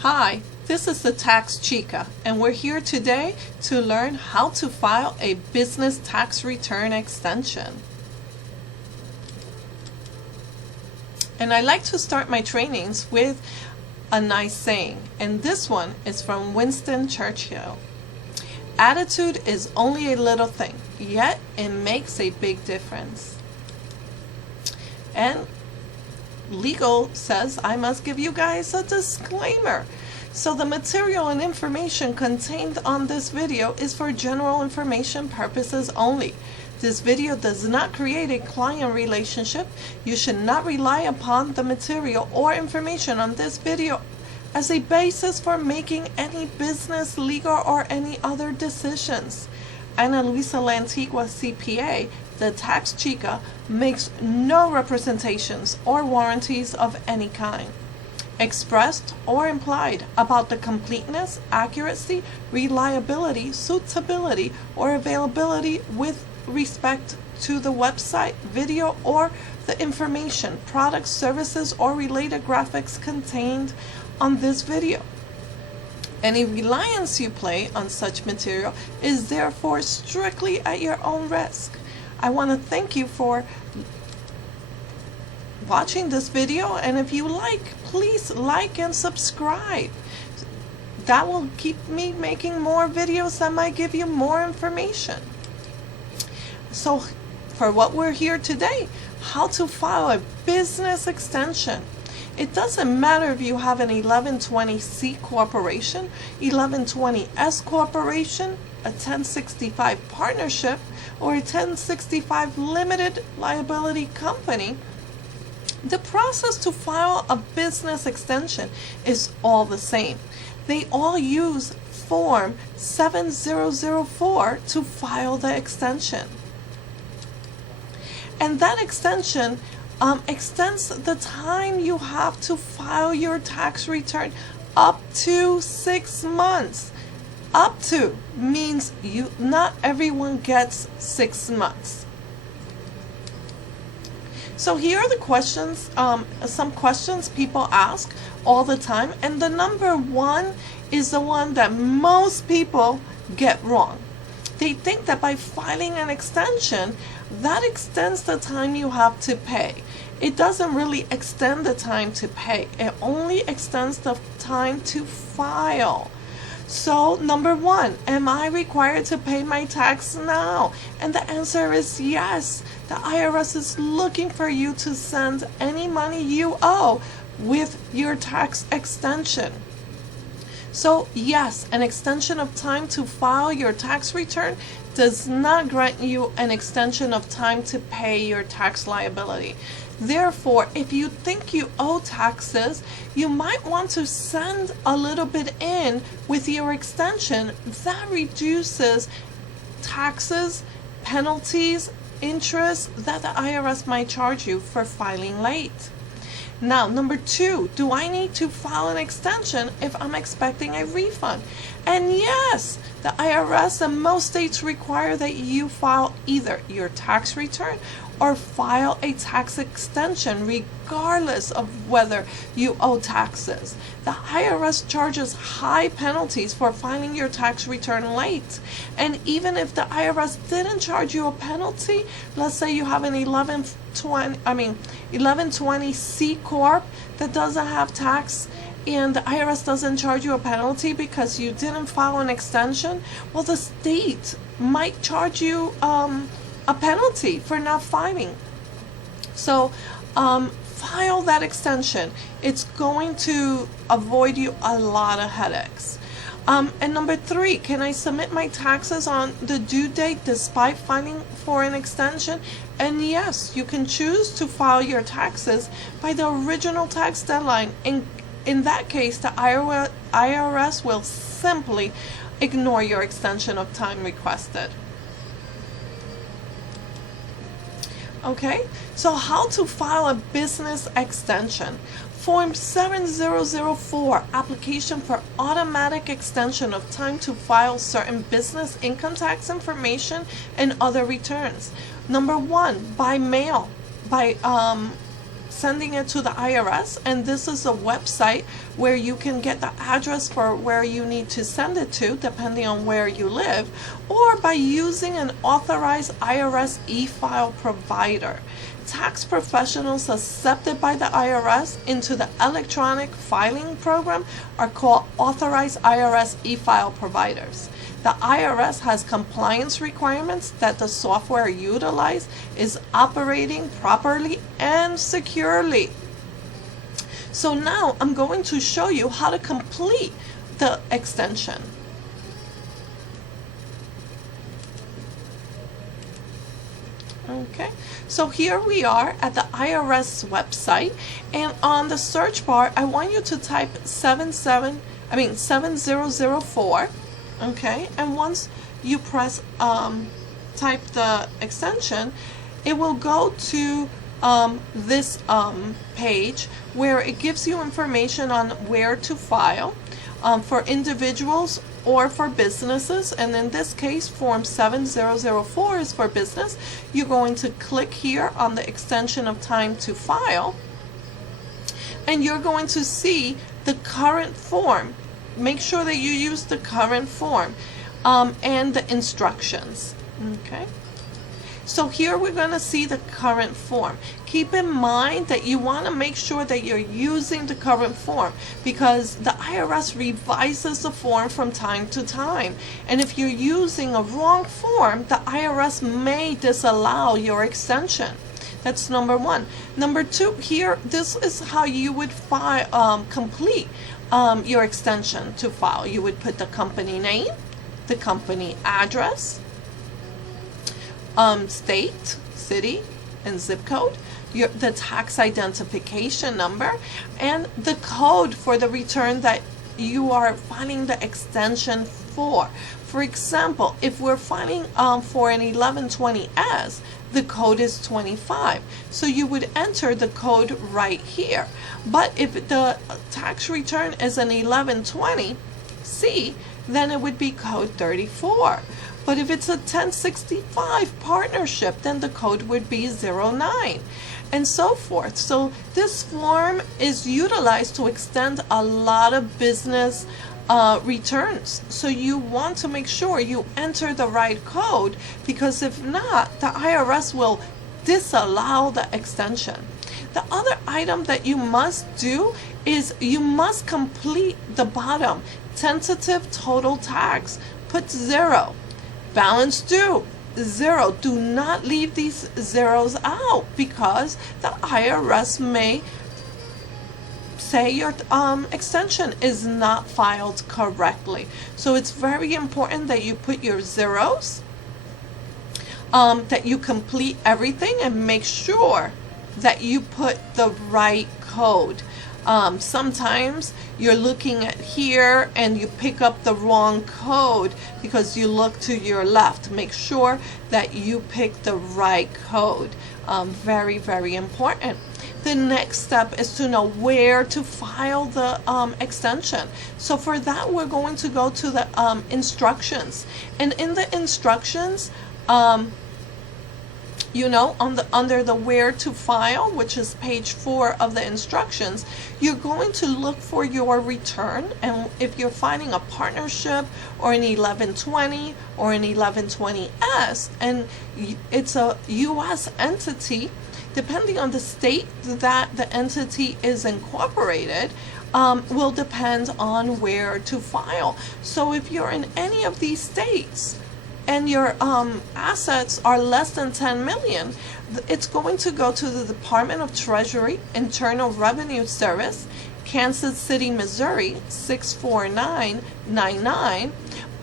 Hi, this is the Tax Chica, and we're here today to learn how to file a business tax return extension. And I like to start my trainings with a nice saying, and this one is from Winston Churchill. Attitude is only a little thing, yet it makes a big difference. And legal says I must give you guys a disclaimer. So the material and information contained on this video is for general information purposes only. This video does not create a client relationship. You should not rely upon the material or information on this video as a basis for making any business, legal, or any other decisions. Ana Luisa La Antigua CPA, the Tax Chica, makes no representations or warranties of any kind, expressed or implied, about the completeness, accuracy, reliability, suitability, or availability with respect to the website, video, or the information, products, services, or related graphics contained on this video. Any reliance you place on such material is therefore strictly at your own risk. I want to thank you for watching this video, and if you like, please like and subscribe. That will keep me making more videos that might give you more information. So for what we're here today, how to file a business extension. It doesn't matter if you have an 1120C corporation, 1120S corporation, a 1065 partnership, or a 1065 limited liability company. The process to file a business extension is all the same. They all use Form 7004 to file the extension. And that extension extends the time you have to file your tax return up to 6 months. Up to means not everyone gets 6 months. So here are the questions, some questions people ask all the time, and the number one is the one that most people get wrong. They think that by filing an extension, that extends the time you have to pay. It doesn't really extend the time to pay. It only extends the time to file. So number one, am I required to pay my tax now? And the answer is yes. The IRS is looking for you to send any money you owe with your tax extension. So yes, an extension of time to file your tax return does not grant you an extension of time to pay your tax liability. Therefore, if you think you owe taxes, you might want to send a little bit in with your extension. That reduces taxes, penalties, interest that the IRS might charge you for filing late. Now, number two, do I need to file an extension if I'm expecting a refund? And yes, the IRS and most states require that you file either your tax return or file a tax extension regardless of whether you owe taxes. The IRS charges high penalties for filing your tax return late. And even if the IRS didn't charge you a penalty, let's say you have an 1120C Corp that doesn't have tax, and the IRS doesn't charge you a penalty because you didn't file an extension, well, the state might charge you a penalty for not filing. So file that extension. It's going to avoid you a lot of headaches. And number three, can I submit my taxes on the due date despite filing for an extension? And yes, you can choose to file your taxes by the original tax deadline. In that case, the IRS will simply ignore your extension of time requested. Okay, so how to file a business extension. Form 7004, application for automatic extension of time to file certain business income tax information and other returns. Number one, by mail, by sending it to the IRS, and this is a website where you can get the address for where you need to send it to, depending on where you live, or by using an authorized IRS e-file provider. Tax professionals accepted by the IRS into the electronic filing program are called authorized IRS e-file providers. The IRS has compliance requirements that the software utilized is operating properly and securely. So now I'm going to show you how to complete the extension. Okay, so here we are at the IRS website, and on the search bar I want you to type 7004. Okay, and once you press type the extension, it will go to this page where it gives you information on where to file for individuals or for businesses, and in this case form 7004 is for business. You're going to click here on the extension of time to file, and you're going to see the current form. Make sure that you use the current form and the instructions. Okay, so here we're going to see the current form. Keep in mind that you want to make sure that you're using the current form, because the IRS revises the form from time to time, and if you're using a wrong form, the IRS may disallow your extension. That's number one. Number two, here, this is how you would complete your extension to file. You would put the company name, the company address, state, city, and zip code, the tax identification number, and the code for the return that you are filing the extension for. For example, if we're filing for an 1120S, the code is 25. So you would enter the code right here. But if the tax return is an 1120C, then it would be code 34. But if it's a 1065 partnership, then the code would be 09, and so forth. So this form is utilized to extend a lot of business returns. So you want to make sure you enter the right code, because if not, the IRS will disallow the extension. The other item that you must do is you must complete the bottom. Tentative total tax, put 0. Balance due, 0. Do not leave these zeros out, because the IRS may say your extension is not filed correctly. So it's very important that you put your zeros, that you complete everything, and make sure that you put the right code. Sometimes you're looking at here and you pick up the wrong code because you look to your left. Make sure that you pick the right code. Very, very important. The next step is to know where to file the extension. So for that, we're going to go to the instructions. And in the instructions, under the where to file, which is page 4 of the instructions, you're going to look for your return. And if you're filing a partnership or an 1120 or an 1120S, and it's a U.S. entity, depending on the state that the entity is incorporated, will depend on where to file. So if you're in any of these states, and your assets are less than 10 million, it's going to go to the Department of Treasury, Internal Revenue Service, Kansas City, Missouri, 64999.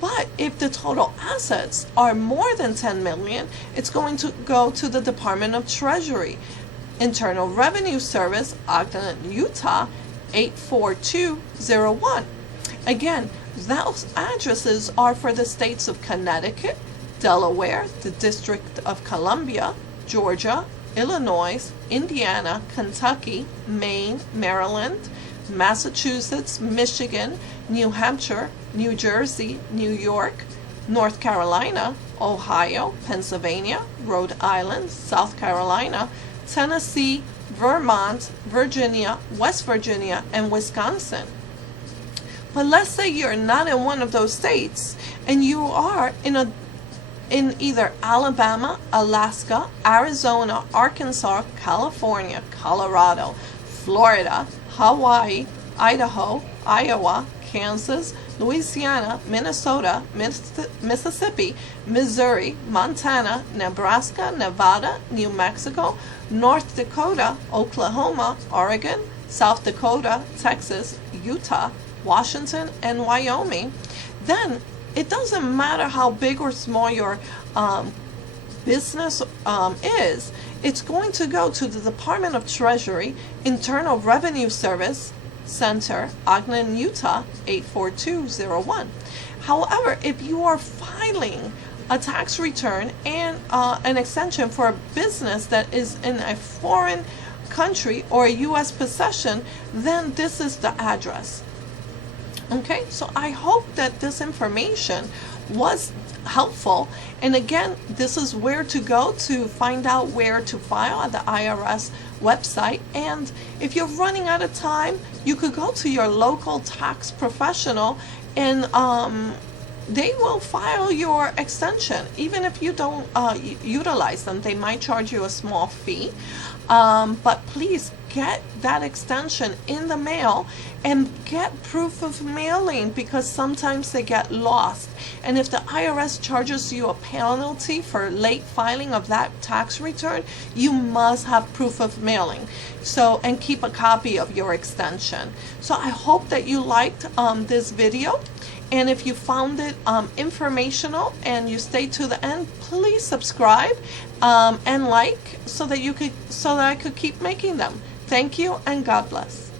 But if the total assets are more than 10 million, it's going to go to the Department of Treasury, Internal Revenue Service, Ogden, Utah, 84201. Again, those addresses are for the states of Connecticut, Delaware, the District of Columbia, Georgia, Illinois, Indiana, Kentucky, Maine, Maryland, Massachusetts, Michigan, New Hampshire, New Jersey, New York, North Carolina, Ohio, Pennsylvania, Rhode Island, South Carolina, Tennessee, Vermont, Virginia, West Virginia, and Wisconsin. But let's say you're not in one of those states and you are in either Alabama, Alaska, Arizona, Arkansas, California, Colorado, Florida, Hawaii, Idaho, Iowa, Kansas, Louisiana, Minnesota, Mississippi, Missouri, Montana, Nebraska, Nevada, New Mexico, North Dakota, Oklahoma, Oregon, South Dakota, Texas, Utah, Washington, and Wyoming, then it doesn't matter how big or small your business is. It's going to go to the Department of Treasury, Internal Revenue Service Center, Ogden, Utah 84201. However, if you are filing a tax return and an extension for a business that is in a foreign country or a U.S. possession, then this is the address. Okay, so I hope that this information was helpful. And again, this is where to go to find out where to file at the IRS website. And if you're running out of time, you could go to your local tax professional and they will file your extension. Even if you don't utilize them, they might charge you a small fee. But please get that extension in the mail and get proof of mailing, because sometimes they get lost. And if the IRS charges you a penalty for late filing of that tax return, you must have proof of mailing. So, and keep a copy of your extension. So I hope that you liked this video. And if you found it informational and you stayed to the end, please subscribe and like so that I could keep making them. Thank you and God bless.